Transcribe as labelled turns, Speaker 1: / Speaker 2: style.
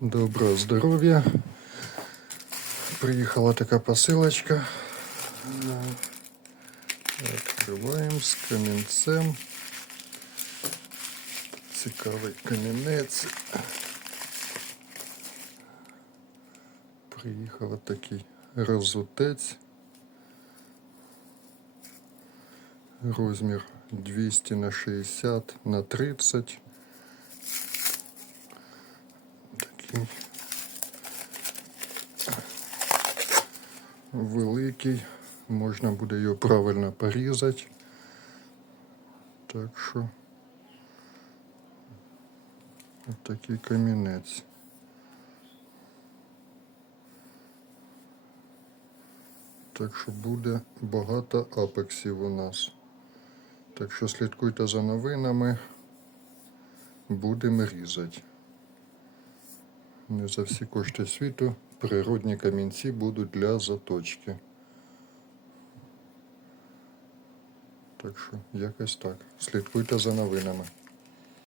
Speaker 1: Доброго здоров'я. Приїхала така посилочка. Відкриваємо з камінцем. Цікавий камінець. Приїхав такий розутець. Розмір 200 на 60 на 30. Такий великий. Можна буде його правильно порізати. Так що ось такий камінець. Так що буде багато апексів у нас. Так що слідкуйте за новинами. Будемо різати. Не за всі кошти світу природні камінці будуть для заточки. Так що якось так. Слідкуйте за новинами.